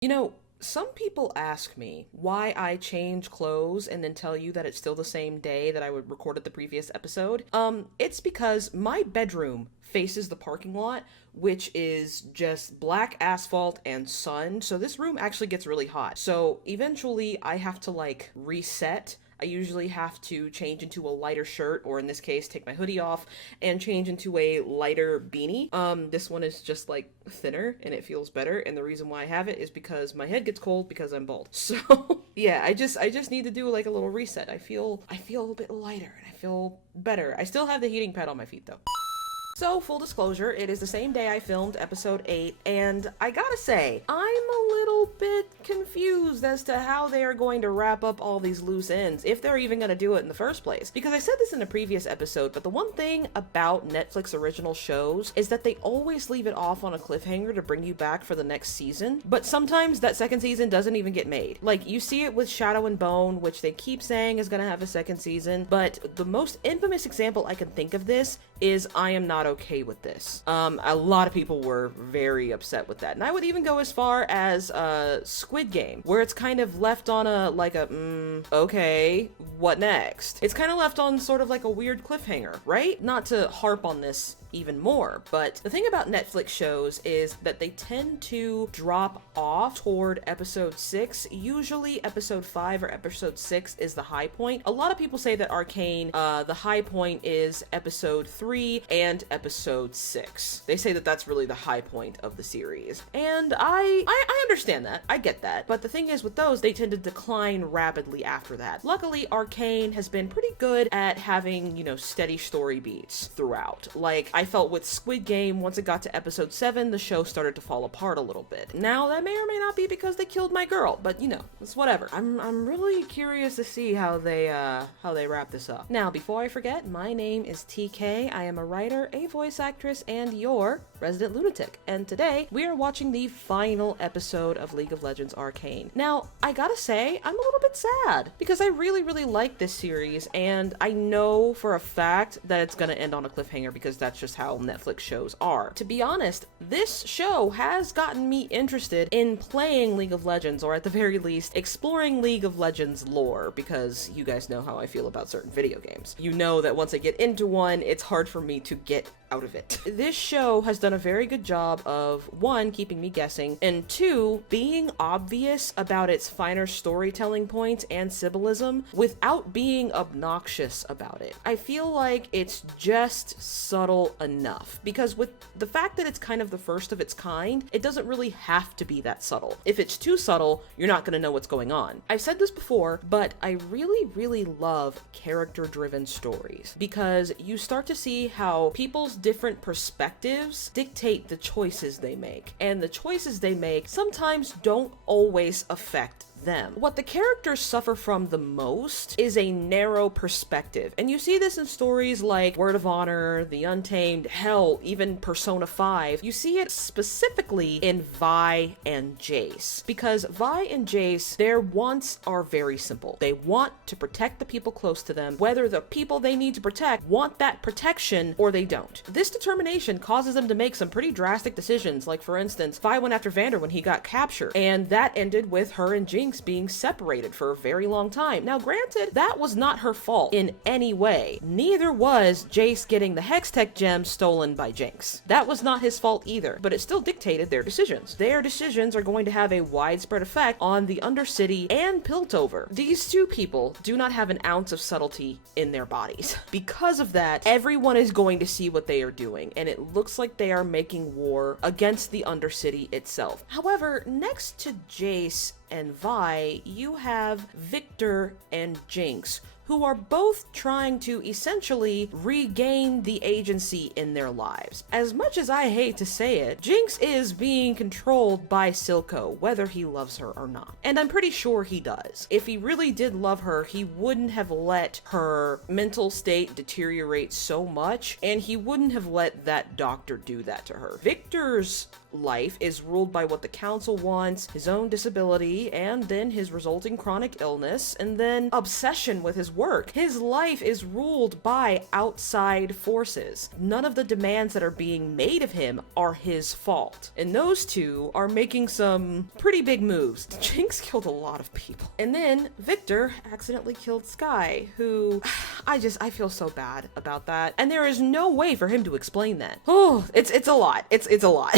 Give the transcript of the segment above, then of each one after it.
You know, some people ask me why I change clothes and then tell you that it's still the same day that I would recorded the previous episode. It's because my bedroom faces the parking lot, which is just black asphalt and sun. So this room actually gets really hot. So eventually I have to like reset. I usually have to change into a lighter shirt, or in this case, take my hoodie off and change into a lighter beanie. This one is just like thinner and it feels better. And the reason why I have it is because my head gets cold because I'm bald. So yeah, I just need to do like a little reset. I feel a bit lighter and I feel better. I still have the heating pad on my feet though. So, full disclosure, it is the same day I filmed episode 8, and I gotta say, I'm a little bit confused as to how they are going to wrap up all these loose ends, if they're even gonna do it in the first place. Because I said this in a previous episode, but the one thing about Netflix original shows is that they always leave it off on a cliffhanger to bring you back for the next season, but sometimes that second season doesn't even get made. Like, you see it with Shadow and Bone, which they keep saying is gonna have a second season, but the most infamous example I can think of this is I Am Not Okay with This. A lot of people were very upset with that. And I would even go as far as Squid Game, where it's kind of left on a, like a, okay, what next? It's kind of left on sort of like a weird cliffhanger, right? Not to harp on this even more, but the thing about Netflix shows is that they tend to drop off toward episode 6. Usually episode 5 or episode 6 is the high point. A lot of people say that Arcane, the high point is episode 3 and episode 6. They say that that's really the high point of the series. And I understand that. I get that. But the thing is with those, they tend to decline rapidly after that. Luckily, Arcane has been pretty good at having, you know, steady story beats throughout. Like, I felt with Squid Game, once it got to episode 7, the show started to fall apart a little bit. Now, that may or may not be because they killed my girl, but you know, it's whatever. I'm really curious to see how they wrap this up. Now, before I forget, my name is TK. I am a writer, a voice actress, and your resident lunatic. And today, we are watching the final episode of League of Legends Arcane. Now, I gotta say, I'm a little bit sad because I really, really like this series, and I know for a fact that it's gonna end on a cliffhanger because that's just how Netflix shows are. To be honest, this show has gotten me interested in playing League of Legends, or at the very least, exploring League of Legends lore, because you guys know how I feel about certain video games. You know that once I get into one, it's hard for me to get out of it. This show has done a very good job of, 1, keeping me guessing, and 2, being obvious about its finer storytelling points and symbolism without being obnoxious about it. I feel like it's just subtle enough, because with the fact that it's kind of the first of its kind, it doesn't really have to be that subtle. If it's too subtle, you're not gonna know what's going on. I've said this before, but I really, really love character-driven stories, because you start to see how people's different perspectives dictate the choices they make, and the choices they make sometimes don't always affect them. What the characters suffer from the most is a narrow perspective, and you see this in stories like Word of Honor, The Untamed, hell, even Persona 5. You see it specifically in Vi and Jayce, because Vi and Jayce, their wants are very simple. They want to protect the people close to them, whether the people they need to protect want that protection or they don't. This determination causes them to make some pretty drastic decisions, like for instance, Vi went after Vander when he got captured, and that ended with her and JINX being separated for a very long time. Now granted, that was not her fault in any way. Neither was Jayce getting the Hextech gem stolen by JINX. That was not his fault either, but it still dictated their decisions. Their decisions are going to have a widespread effect on the Undercity and Piltover. These two people do not have an ounce of subtlety in their bodies. Because of that, everyone is going to see what they are doing, and it looks like they are making war against the Undercity itself. However, next to Jayce and Vi, you have Victor and JINX, who are both trying to essentially regain the agency in their lives. As much as I hate to say it, JINX is being controlled by Silco, whether he loves her or not. And I'm pretty sure he does. If he really did love her, he wouldn't have let her mental state deteriorate so much, and he wouldn't have let that doctor do that to her. Victor's life is ruled by what the council wants, his own disability, and then his resulting chronic illness, and then obsession with his work. His life is ruled by outside forces. None of the demands that are being made of him are his fault. And those two are making some pretty big moves. JINX killed a lot of people. And then Victor accidentally killed Sky, who I feel so bad about that. And there is no way for him to explain that. Oh, it's a lot. It's a lot.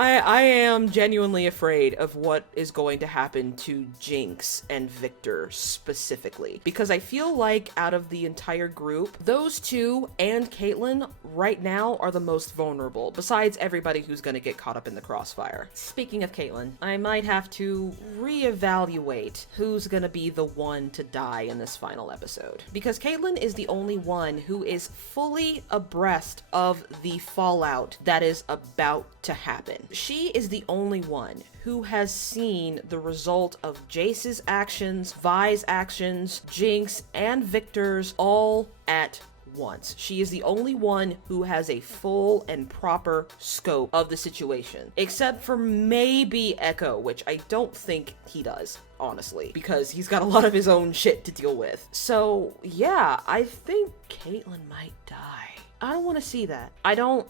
I am genuinely afraid of what is going to happen to JINX and Victor specifically, because I feel like out of the entire group, those two and Caitlyn right now are the most vulnerable, besides everybody who's going to get caught up in the crossfire. Speaking of Caitlyn, I might have to reevaluate who's going to be the one to die in this final episode, because Caitlyn is the only one who is fully abreast of the fallout that is about to happen. She is the only one who has seen the result of Jayce's actions, Vi's actions, JINX, and Victor's all at once. She is the only one who has a full and proper scope of the situation, except for maybe Echo, which I don't think he does, honestly, because he's got a lot of his own shit to deal with. So yeah, I think Caitlyn might die. I don't want to see that. I don't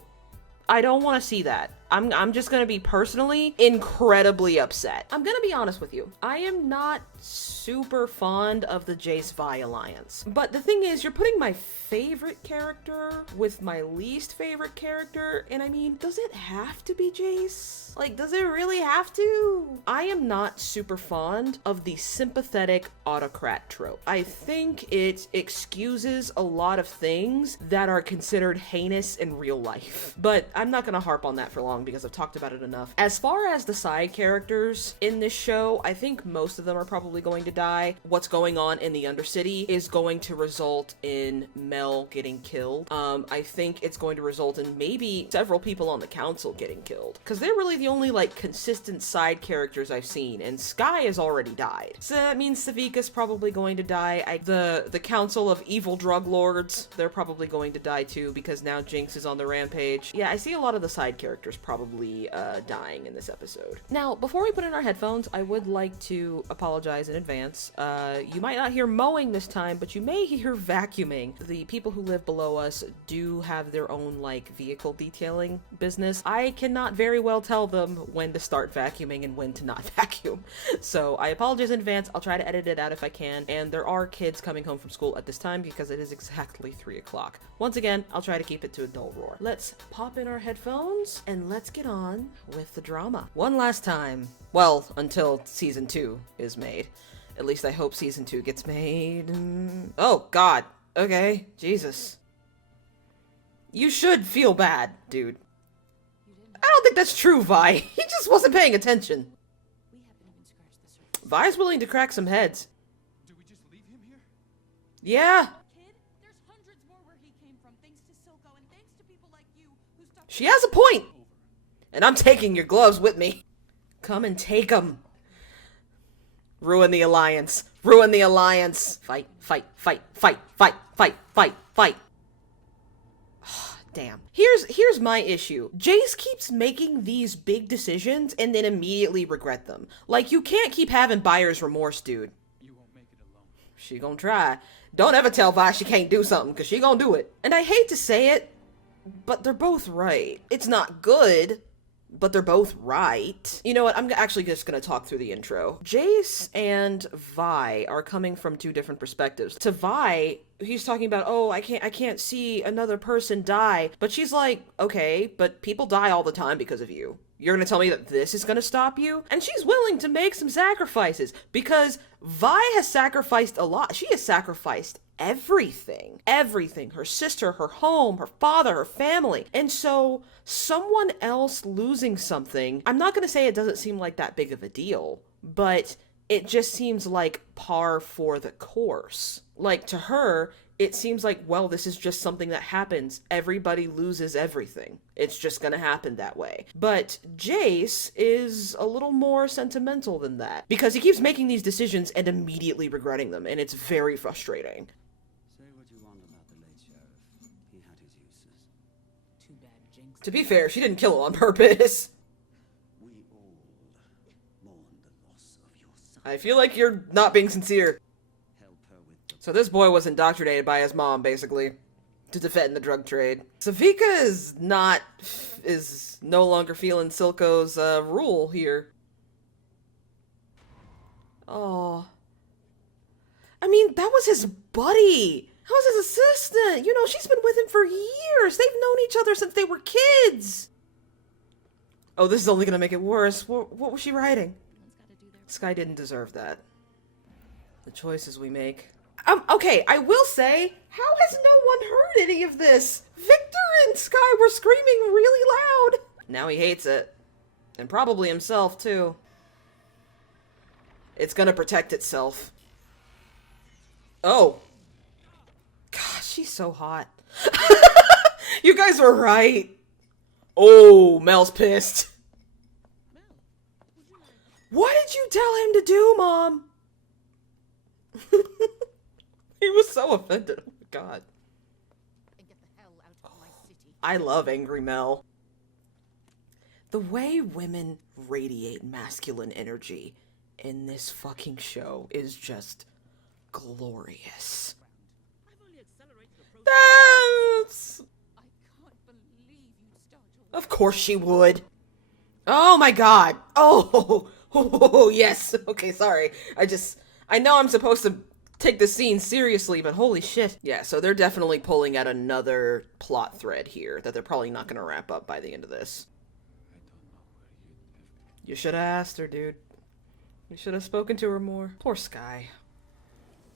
want to see that. I'm just gonna be personally incredibly upset. I'm gonna be honest with you. I am not super fond of the Jayce-Vi alliance. But the thing is, you're putting my favorite character with my least favorite character, and I mean, does it have to be Jayce? Like, does it really have to? I am not super fond of the sympathetic autocrat trope. I think it excuses a lot of things that are considered heinous in real life. But I'm not gonna harp on that for long because I've talked about it enough. As far as the side characters in this show, I think most of them are probably going to die. What's going on in the Undercity is going to result in Mel getting killed. I think it's going to result in maybe several people on the council getting killed, because they're really the only like consistent side characters I've seen, and Sky has already died. So that means Savika's probably going to die. The council of evil drug lords, they're probably going to die too, because now JINX is on the rampage. Yeah, I see a lot of the side characters probably dying in this episode. Now, before we put in our headphones, I would like to apologize in advance. You might not hear mowing this time, but you may hear vacuuming. The people who live below us do have their own, like, vehicle detailing business. I cannot very well tell them when to start vacuuming and when to not vacuum. So I apologize in advance. I'll try to edit it out if I can. And there are kids coming home from school at this time because it is exactly 3 o'clock. Once again, I'll try to keep it to a dull roar. Let's pop in our headphones and let's get on with the drama. One last time. Well, until season 2 is made. At least I hope season 2 gets made. Oh, God. Okay. Jesus. You should feel bad, dude. I don't think that's true, Vi. He just wasn't paying attention. Vi's willing to crack some heads. Do we just leave him here? Yeah. Kid, there's hundreds more where he came from, thanks to Silco and thanks to people like you who stuck. She has a point. And I'm taking your gloves with me. Come and take them. Ruin the alliance. Ruin the alliance. Fight, fight, fight, fight, fight, fight, fight, fight. Damn. Here's my issue. Jayce keeps making these big decisions and then immediately regret them. Like, you can't keep having buyer's remorse, dude. You won't make it alone. She gonna try. Don't ever tell Vi she can't do something, because she gonna do it. And I hate to say it, but they're both right. It's not good, but they're both right. You know what? I'm actually just gonna talk through the intro. Jayce and Vi are coming from 2 different perspectives. To Vi, he's talking about, oh, I can't see another person die. But she's like, okay, but people die all the time because of you. You're gonna tell me that this is gonna stop you? And she's willing to make some sacrifices, because Vi has sacrificed a lot. She has sacrificed everything. Everything. Her sister, her home, her father, her family. And so someone else losing something, I'm not gonna say it doesn't seem like that big of a deal, but it just seems like par for the course. Like, to her, it seems like, well, this is just something that happens. Everybody loses everything. It's just gonna happen that way. But Jayce is a little more sentimental than that, because he keeps making these decisions and immediately regretting them, and it's very frustrating. Say what you want about the late sheriff. He had his uses. Too bad JINX. To be fair, she didn't kill him on purpose. We all mourn the loss of your son. I feel like you're not being sincere. Help her with the... So this boy was indoctrinated by his mom, basically, to defend the drug trade. Savika is no longer feeling Silco's rule here. Oh. I mean, that was his buddy. That was his assistant. You know, she's been with him for years. They've known each other since they were kids. Oh, this is only gonna make it worse. What was she writing? This guy didn't deserve that. The choices we make. Okay, I will say, how has no one heard any of this? Victor and Sky were screaming really loud. Now he hates it. And probably himself, too. It's gonna protect itself. Oh. God, she's so hot. You guys were right. Oh, Mel's pissed. What did you tell him to do, Mom? He was so offended. Oh my God. I love angry Mel. The way women radiate masculine energy in this fucking show is just glorious. That's... Of course she would. Oh my God. Oh, yes. Okay, sorry. I know I'm supposed to take this scene seriously, but holy shit. Yeah, so they're definitely pulling out another plot thread here that they're probably not going to wrap up by the end of this. You should have asked her, dude. You should have spoken to her more. Poor Sky.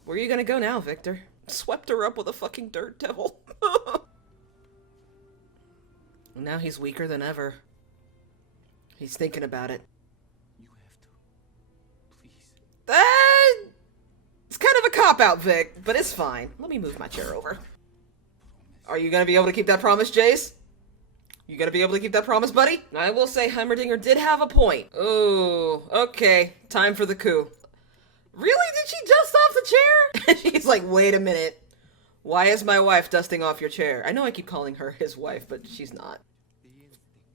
Where are you going to go now, Victor? Swept her up with a fucking dirt devil. Now he's weaker than ever. He's thinking about it. You have to. Please. It's kind of a cop-out, Vic, but it's fine. Let me move my chair over. Are you gonna be able to keep that promise, Jayce? You gonna be able to keep that promise, buddy? I will say Heimerdinger did have a point. Oh, okay. Time for the coup. Really? Did she dust off the chair? She's like, wait a minute. Why is my wife dusting off your chair? I know I keep calling her his wife, but she's not. The instinct,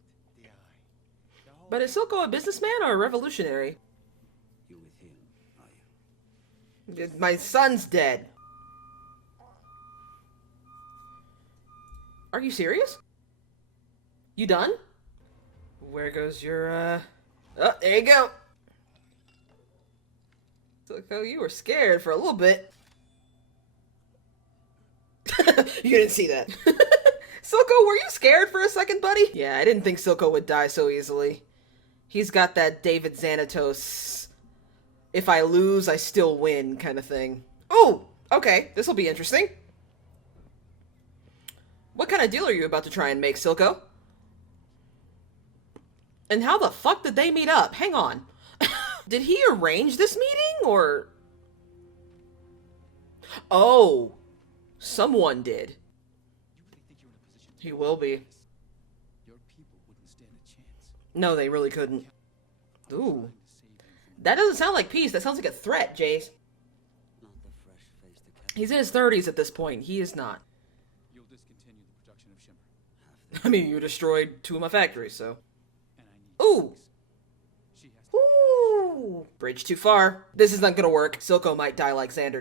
the eye. But is Silco a businessman or a revolutionary? You with him, are you? My son's dead. Are you serious? You done? Where goes your, Oh, there you go. Silco, you were scared for a little bit. You didn't see that. Silco, were you scared for a second, buddy? Yeah, I didn't think Silco would die so easily. He's got that David Xanatos, if I lose, I still win kind of thing. Oh, okay, this'll be interesting. What kind of deal are you about to try and make, Silco? And how the fuck did they meet up? Hang on. Did he arrange this meeting, or... Oh, someone did. You really think you're in a position to He will be. Your people wouldn't stand a chance. No, they really couldn't. Ooh. Trying to save them from That doesn't sound like peace. That sounds like a threat, Jayce. Not the fresh-faced academy. He's in his 30s at this point. He is not. You'll discontinue the production of shimmer. Half the I mean, you destroyed 2 of my factories, so... And I need Ooh! Jinx. She has to Ooh! Bridge too far. This is not gonna work. Silco might die like Vander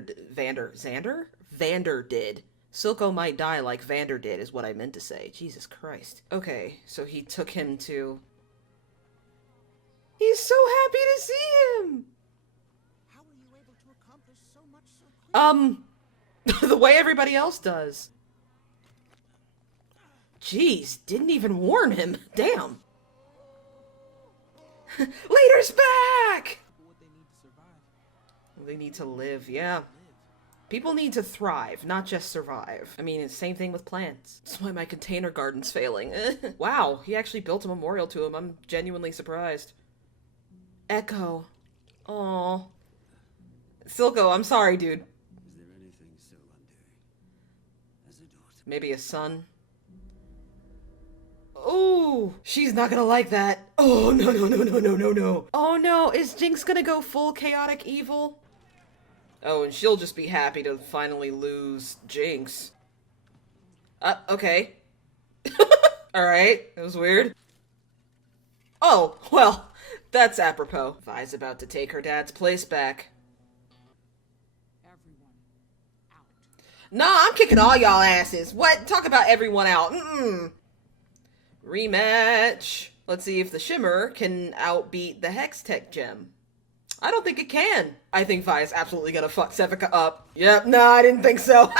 did. Silco might die like Vander did, is what I meant to say. Jesus Christ. Okay, so he took him to... He's so happy to see him! How were you able to accomplish so much so quickly? The way everybody else does. Jeez, didn't even warn him. Damn. Leader's back! what they need to survive. They need to live, yeah. People need to thrive, not just survive. I mean, it's the same thing with plants. That's why my container garden's failing. Wow, he actually built a memorial to him. I'm genuinely surprised. Echo. Aww. Silco, I'm sorry, dude. Is there anything still undoing? As a daughter. Maybe a son. Ooh, she's not gonna like that. Oh, no, no, no, no, no, no, no. Oh no, is JINX gonna go full chaotic evil? Oh, and she'll just be happy to finally lose JINX. Okay. Alright, that was weird. Oh, well, that's apropos. Vi's about to take her dad's place back. Everyone, Nah, I'm kicking all y'all asses. What? Talk about everyone out. Rematch. Let's see if the Shimmer can outbeat the Hex Tech Gem. I don't think it can. I think Vi is absolutely gonna fuck Sevica up. Yep, no, I didn't think so.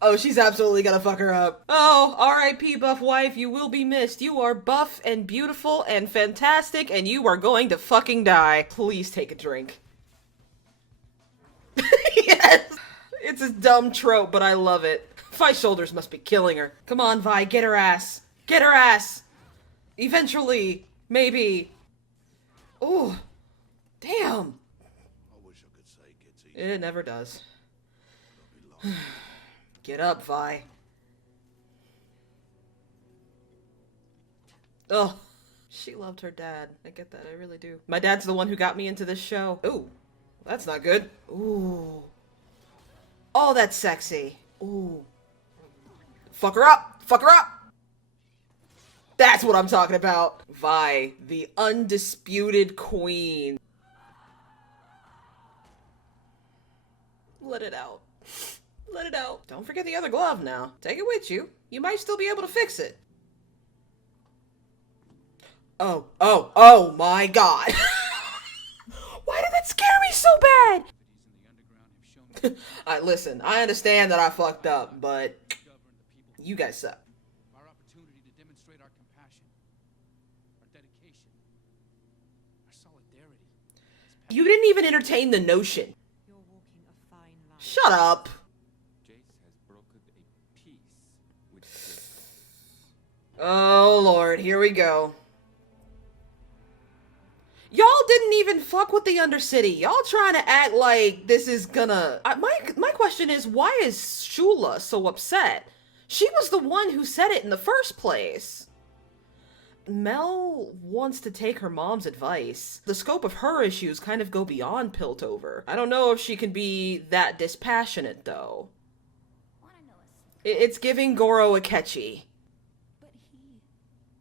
Oh, she's absolutely gonna fuck her up. Oh, R.I.P. Buff Wife, you will be missed. You are buff and beautiful and fantastic, and you are going to fucking die. Please take a drink. Yes! It's a dumb trope, but I love it. Vi's shoulders must be killing her. Come on, Vi, get her ass. Get her ass! Eventually. Maybe. Ooh. Damn. I wish I could say it gets easier. It never does. Get up, Vi. Ugh. She loved her dad. I get that, I really do. My dad's the one who got me into this show. Ooh. That's not good. Ooh. Oh, that's sexy. Ooh. Fuck her up! Fuck her up! That's what I'm talking about. Vi, the undisputed queen. Let it out. Let it out. Don't forget the other glove now. Take it with you. You might still be able to fix it. Oh my god. Why did that scare me so bad? Listen, I understand that I fucked up, but you guys suck. Our opportunity to demonstrate our compassion, our dedication, our solidarity. You didn't even entertain the notion. You're walking a fine line. Shut up. Jayce has brokered a peace with Jayce. Oh lord, here we go. Y'all didn't even fuck with the Undercity. Y'all trying to act like this is gonna... my question is, why is Shula so upset? She was the one who said it in the first place. Mel wants to take her mom's advice. The scope of her issues kind of go beyond Piltover. I don't know if she can be that dispassionate, though. It's giving Goro Akechi. But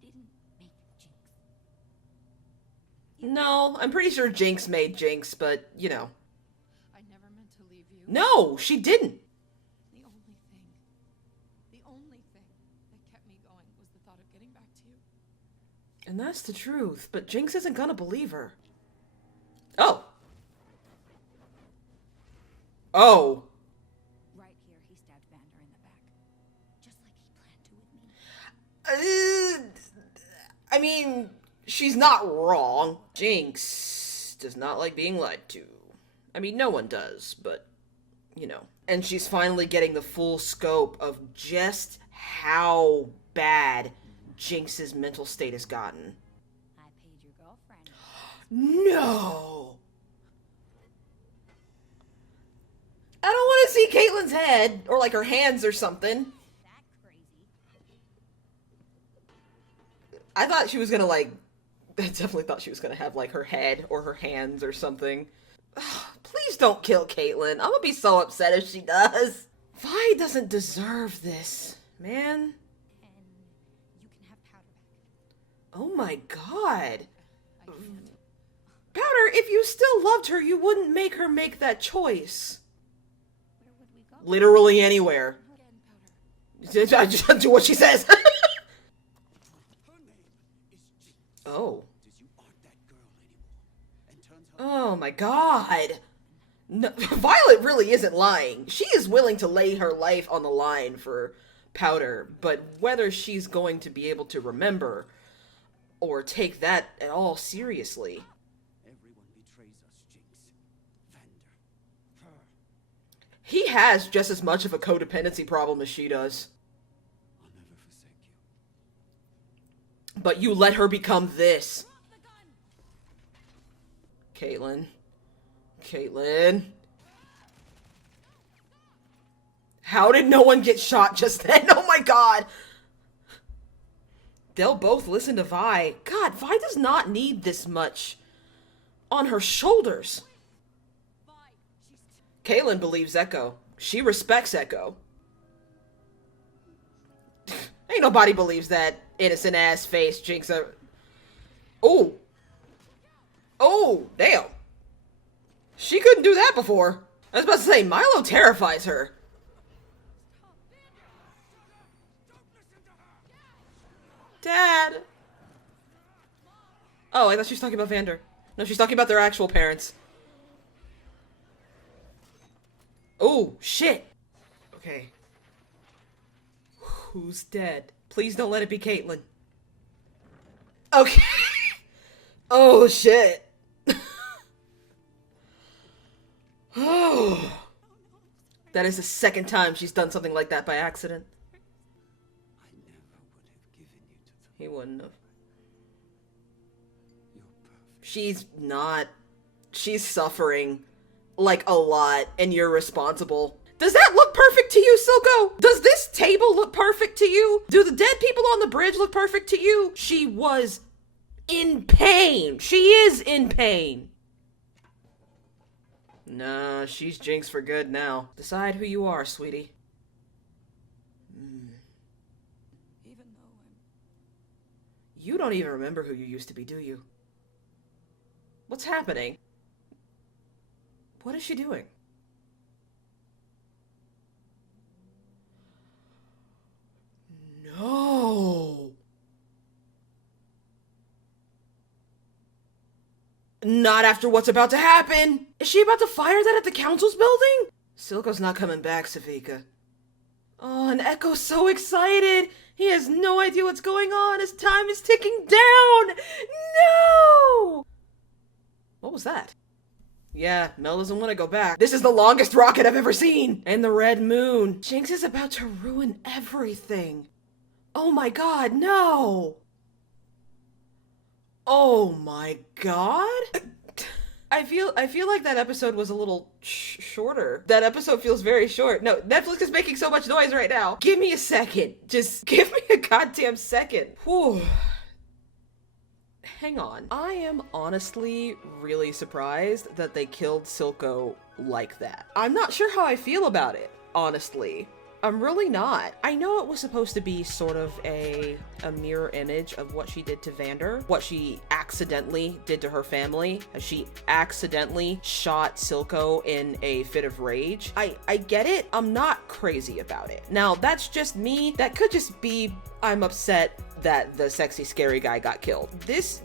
he didn't make Jinx. No, I'm pretty sure JINX made JINX, but, you know. I never meant to leave you. No, she didn't. The only thing that kept me going was the thought of getting back to you. And that's the truth, but JINX isn't gonna believe her. Oh. Oh. Right here, he stabbed Vander in the back. Just like he planned to with me. I mean, she's not wrong. JINX does not like being lied to. I mean, no one does, but, you know. And she's finally getting the full scope of just how bad JINX's mental state has gotten. I paid your girlfriend. No! I don't want to see Caitlyn's head, or like her hands or something. That crazy. I thought she was gonna like... I definitely thought she was gonna have like her head or her hands or something. Ugh, please don't kill Caitlyn. I'm gonna be so upset if she does. Vi doesn't deserve this, man. And you can have Powder back. Oh my god. I can't. Powder, if you still loved her, you wouldn't make her make that choice. Where would we go? Literally anywhere. Again, Powder. I just do what she says. Her name is Jinx. Oh. Says you aren't that girl anymore. And turns her Oh my god. No, Violet really isn't lying. She is willing to lay her life on the line for Powder, but whether she's going to be able to remember or take that at all seriously. everyone betrays us, Jinx. Vander. Her. He has just as much of a codependency problem as she does. I'll never forsake you. But you let her become this. Caitlyn. Caitlyn. How did no one get shot just then? Oh my god. They'll both listen to Vi. God, Vi does not need this much on her shoulders. Caitlyn believes Echo. She respects Echo. Ain't nobody believes that innocent ass face Jinx. Oh. Oh, damn. She couldn't do that before. I was about to say, Milo terrifies her. Dad! Oh, I thought she was talking about Vander. No, she's talking about their actual parents. Oh, shit! Okay. Who's dead? Please don't let it be Caitlyn. Okay. Oh, shit. Oh. That is the second time she's done something like that by accident. I never would have given you to them. He wouldn't have. You're perfect. She's not. She's suffering, like, a lot, and you're responsible. Does that look perfect to you, Silco? Does this table look perfect to you? Do the dead people on the bridge look perfect to you? She was in pain. She is in pain. Nah, she's Jinx for good now. Decide who you are, sweetie. Even though You don't even remember who you used to be, do you? What's happening? What is she doing? No. Not after what's about to happen! Is she about to fire that at the council's building? Silco's not coming back, Savika. Oh, and Echo's so excited! He has no idea what's going on! His time is ticking down! No! What was that? Yeah, Mel doesn't want to go back. This is the longest rocket I've ever seen! And the red moon. Jinx is about to ruin everything. Oh my god, no! Oh my god? I feel like that episode was a little shorter. That episode feels very short. No, Netflix is making so much noise right now. Give me a second. Just give me a goddamn second. Whew. Hang on. I am honestly really surprised that they killed Silco like that. I'm not sure how I feel about it, honestly. I'm really not. I know it was supposed to be sort of a mirror image of what she did to Vander, what she accidentally did to her family, as she accidentally shot Silco in a fit of rage. I get it. I'm not crazy about it. Now, that's just me. That could just be I'm upset that the sexy scary guy got killed. This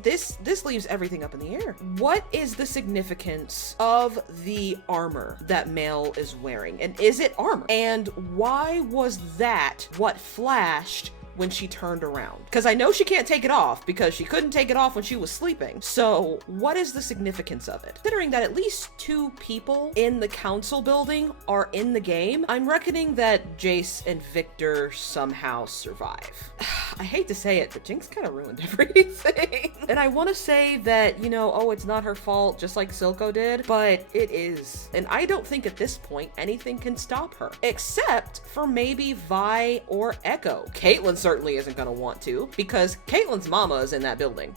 leaves everything up in the air. What is the significance of the armor that Mel is wearing? And is it armor? And why was that what flashed when she turned around? Because I know she can't take it off because she couldn't take it off when she was sleeping. So what is the significance of it? Considering that at least 2 people in the council building are in the game, I'm reckoning that Jayce and Victor somehow survive. I hate to say it, but Jinx kind of ruined everything. And I want to say that, you know, oh, it's not her fault, just like Silco did, but it is. And I don't think at this point anything can stop her, except for maybe Vi or Echo. Caitlyn certainly isn't gonna want to, because Caitlyn's mama is in that building.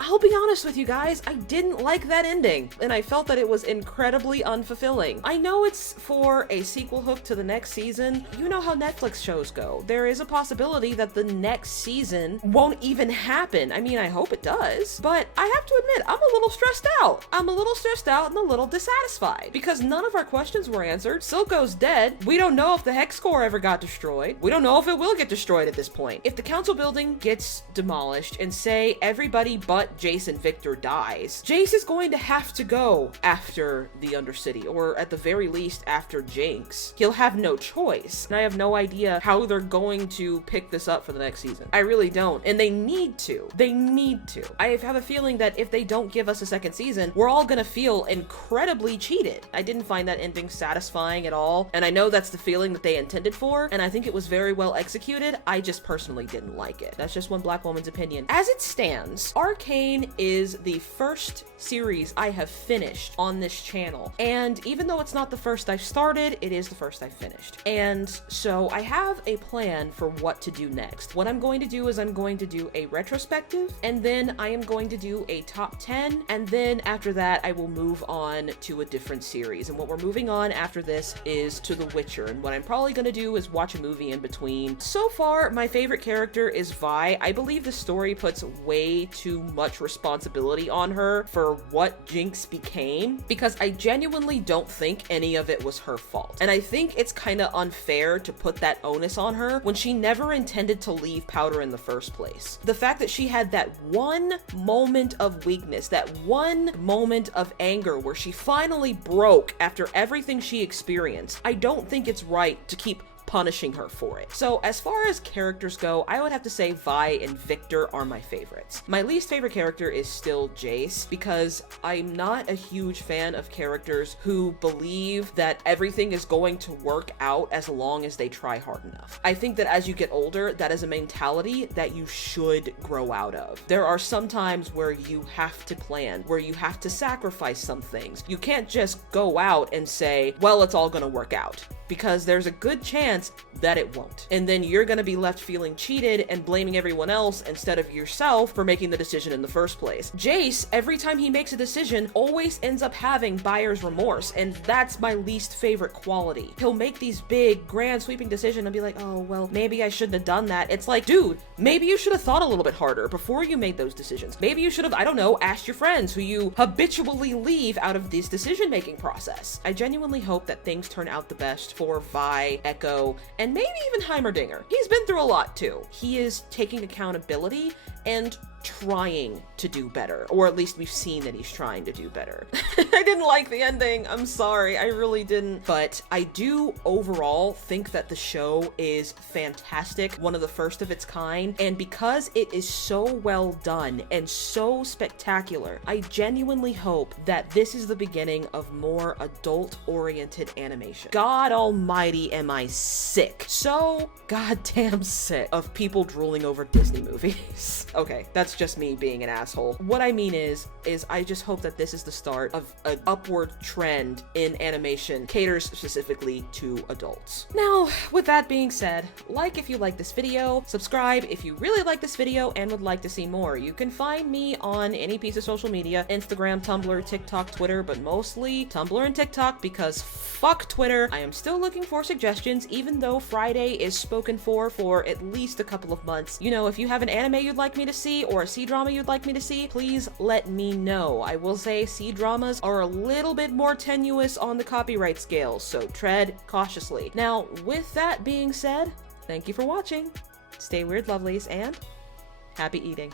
I'll be honest with you guys, I didn't like that ending, and I felt that it was incredibly unfulfilling. I know it's for a sequel hook to the next season. You know how Netflix shows go. There is a possibility that the next season won't even happen. I mean, I hope it does, but I have to admit, I'm a little stressed out. I'm a little stressed out and a little dissatisfied, because none of our questions were answered. Silco's dead. We don't know if the Hex Core ever got destroyed. We don't know if it will get destroyed at this point. If the council building gets demolished and say everybody but Jayce and Victor dies, Jayce is going to have to go after the Undercity, or at the very least after Jinx. He'll have no choice, and I have no idea how they're going to pick this up for the next season. I really don't, and they need to. They need to. I have a feeling that if they don't give us a second season, we're all gonna feel incredibly cheated. I didn't find that ending satisfying at all, and I know that's the feeling that they intended for, and I think it was very well executed. I just personally didn't like it. That's just one black woman's opinion. As it stands, Arcane is the first series I have finished on this channel, and even though it's not the first I've started, it is the first I've finished. And so I have a plan for what to do next. What I'm going to do is I'm going to do a retrospective, and then I am going to do a top 10, and then after that I will move on to a different series. And what we're moving on after this is to The Witcher, and what I'm probably going to do is watch a movie in between. So far, my favorite character is Vi. I believe the story puts way too much much responsibility on her for what Jinx became, because I genuinely don't think any of it was her fault. And I think it's kind of unfair to put that onus on her when she never intended to leave Powder in the first place. The fact that she had that one moment of weakness, that one moment of anger where she finally broke after everything she experienced, I don't think it's right to keep punishing her for it. So as far as characters go, I would have to say Vi and Victor are my favorites. My least favorite character is still Jayce, because I'm not a huge fan of characters who believe that everything is going to work out as long as they try hard enough. I think that as you get older, that is a mentality that you should grow out of. There are some times where you have to plan, where you have to sacrifice some things. You can't just go out and say, well, it's all gonna work out, because there's a good chance that it won't. And then you're gonna be left feeling cheated and blaming everyone else instead of yourself for making the decision in the first place. Jayce, every time he makes a decision, always ends up having buyer's remorse, and that's my least favorite quality. He'll make these big, grand, sweeping decisions and be like, oh, well, maybe I shouldn't have done that. It's like, dude, maybe you should have thought a little bit harder before you made those decisions. Maybe you should have, I don't know, asked your friends who you habitually leave out of this decision-making process. I genuinely hope that things turn out the best for Vi, Echo, and maybe even Heimerdinger. He's been through a lot too. He is taking accountability and trying to do better, or at least we've seen that he's trying to do better. I didn't like the ending, I'm sorry, I really didn't, but I do overall think that the show is fantastic, one of the first of its kind, and because it is so well done and so spectacular, I genuinely hope that this is the beginning of more adult-oriented animation. God almighty, am I sick. So goddamn sick of people drooling over Disney movies. Okay, that's just me being an asshole. What I mean is I just hope that this is the start of an upward trend in animation, caters specifically to adults. Now, with that being said, like if you like this video, subscribe if you really like this video and would like to see more. You can find me on any piece of social media, Instagram, Tumblr, TikTok, Twitter, but mostly Tumblr and TikTok because fuck Twitter. I am still looking for suggestions, even though Friday is spoken for at least a couple of months. You know, if you have an anime you'd like me to see or a C-drama you'd like me to see, please let me know. I will say C-dramas are a little bit more tenuous on the copyright scale, so tread cautiously. Now, with that being said, thank you for watching. Stay weird, lovelies, and happy eating.